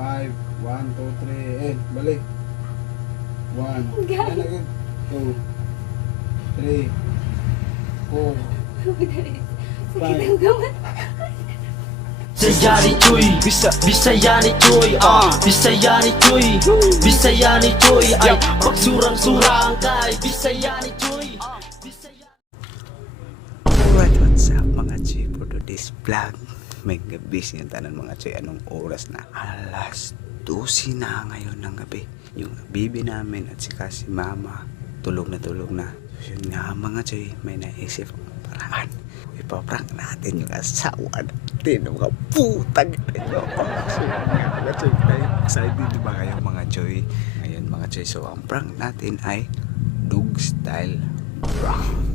5, 1, 2, 3, and balik. 1, 2, 3, 4, 5. Bisayani cuy, Bisayani cuy, Bisayani cuy, Bisayani cuy, ay pagsurang-surang kay Bisayani cuy. Alright, what's up mga Choy for today's vlog? May gabi yung tanan mga Choy. Anong oras na? Alas 12 na ngayon ng gabi. Yung bibi namin at sika si mama tulog na. So yun nga mga Choy, may naisip ang paraan. Ipaprank natin yung asawa natin, mga putang ina. So yun nga mga Choy, excited diba kayo mga Choy? Ngayon mga Choy, so ang prank natin ay dog style prank.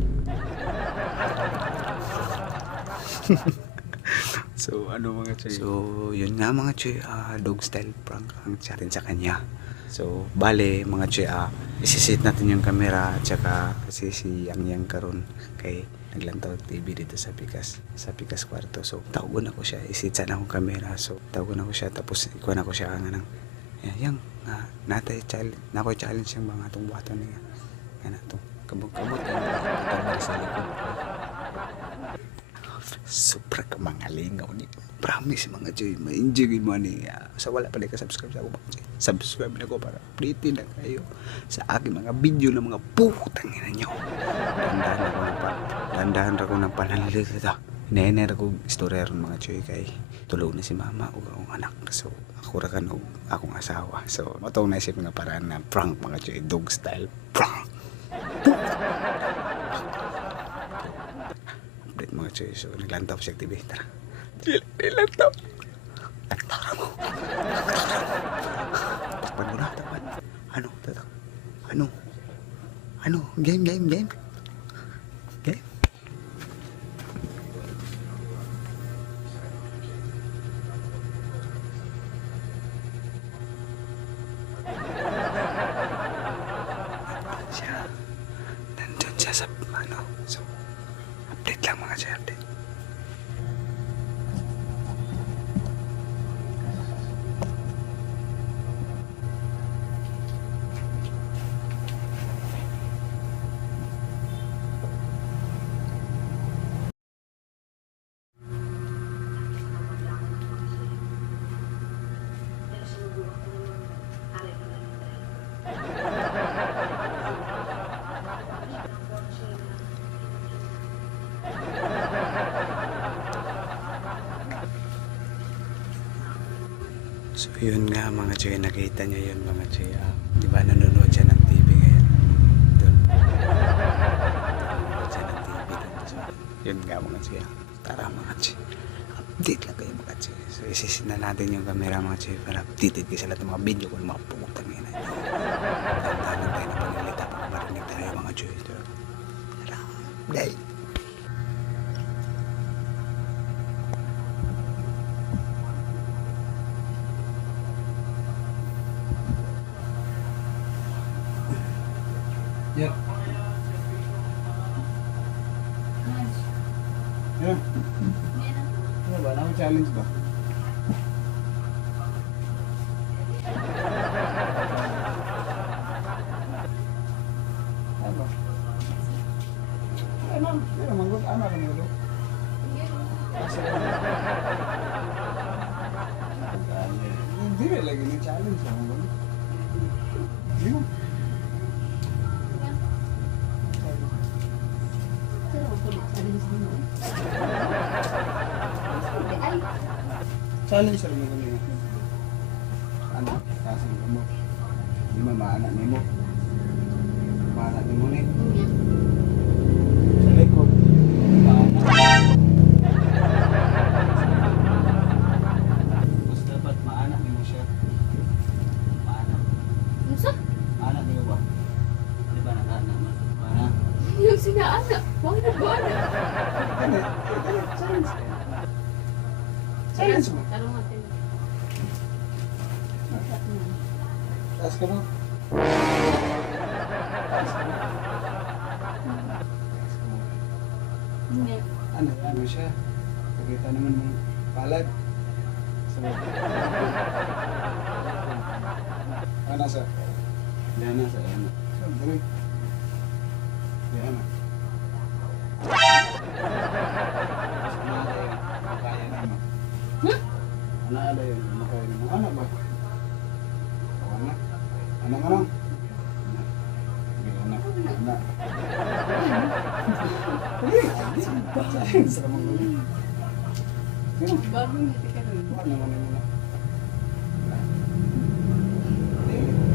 So ano mga Choy? So yun nga mga Choy, dog style prank ang chatin sa kanya. So bale mga Choy, isisit natin yung camera at saka kasi si Yang karon kay naglantaw TV dito sa Pikas kwarto. So tawagon ako siya, isit sana akong camera. So tawagon ako siya tapos ikuha ako siya nga ng Yang natay challenge yung mga itong buhaton niya. Yan itong kabog-kabog sa likod. Super ka mga lingaw ni. Promise mga Choy, ma-enjoy mo ni. So wala pa rin ka-subscribe sa ako mga Choy. Subscribe na ko para update na kayo sa aking mga video ng mga putang ina nyo. Dandahan ako ng panalilit ito. Hinahinera ko istorya ron mga Choy kay tulog na si mama o akong anak. So ako rakan o akong asawa. So matong naisip nga paraan na prank mga Choy, dog style prank. Update mga Choy. So naglantaw siya TV. Tara. Naglantaw. Nagtara mo. Takpan mo na. Takpan. Ano? Tatak. Ano? Game. Game. Nandun siya sa ano. So update lang mga Choy. Update. So yun nga mga Choy, nakita nyo yun mga Choy. Di ba nanonood siya ng TV ngayon? Doon. Nanonood siya ng TV doon. So yun nga mga Choy. Tara mga Choy. Update lang kayo mga Choy. So isisin na natin yung camera mga Choy para updated kayo sa lahat ng mga video kung mga putang ina. Tandaan tayo na pangalita para marinig tayo mga Choy. So, tara. Update. Yeah. Yeah. Ano ba? Ano challenge ba? Ano? Ano manggod? Ano ka nilo? Hindi rin lagi ng challenge ba? Hindi mo. Challenge sa mga ganyan. Ano? Kasi mo. Di mamana ni mo. Mamana ni mo ni. Sa likod. Mamana. Mas dapat maana ni mo siya. Maana. Musa? Maana ni mo ba? Di ba nakana? Maana. Yung sinaanak. Huwag na ba na? Ano? Challenge. Challenge mo. Tarong natin. Taas ka mo. Hindi. Ano siya? Pagkita naman ng palad. So, Ana sa. Diana sa ana. Dali. Diana. Kaya naman. Ana ada yun, makaya naman. Ana ba? Ana. Ana nga lang. Ana. Ana. Sarap ang gulo. Sino? Bago hindi ka rin. Ano naman yun na?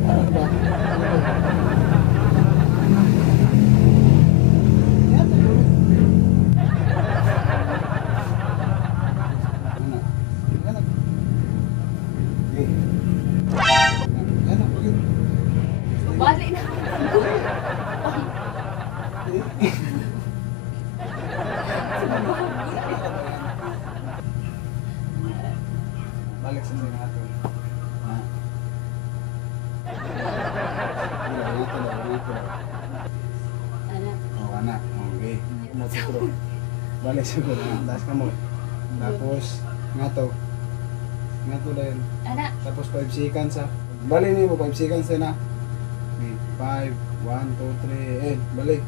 Ano ba? Yan, ano? Ano? Ano? Eh. Ano? Bakit? Balik na. Balik sa sinato. Ha? Anak. Oh, anak. Okay. Mototro. Balik siguro. Taas ka mo. Tapos, nga to. Nga to dahil. Anak. Tapos 5 seconds ha. Balik niyo mo 5 seconds na. Okay. 5, 1, 2, 3, balik.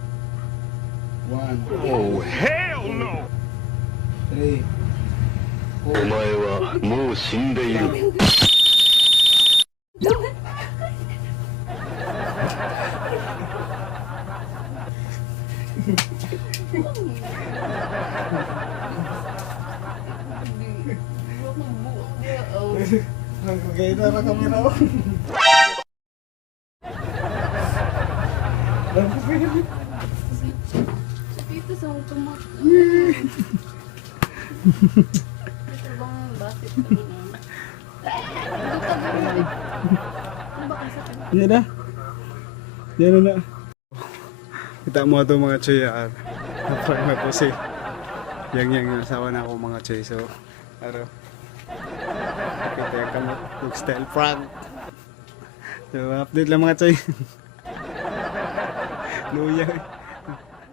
1, Oh, hell no! 3, 4, お前はもう死んでいる。 Okay, na lang kami raw. Dito sa tumak. Ito bang bakit? Ano ba kasi? Yan na. Yan na. Kita mo ito mga choy. Na-prank na po si yang asawa na ako mga choy. So, araw. Kita yung kamot. Yung style prank. So, update lang mga choy. Luya.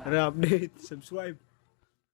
Ara update. Subscribe.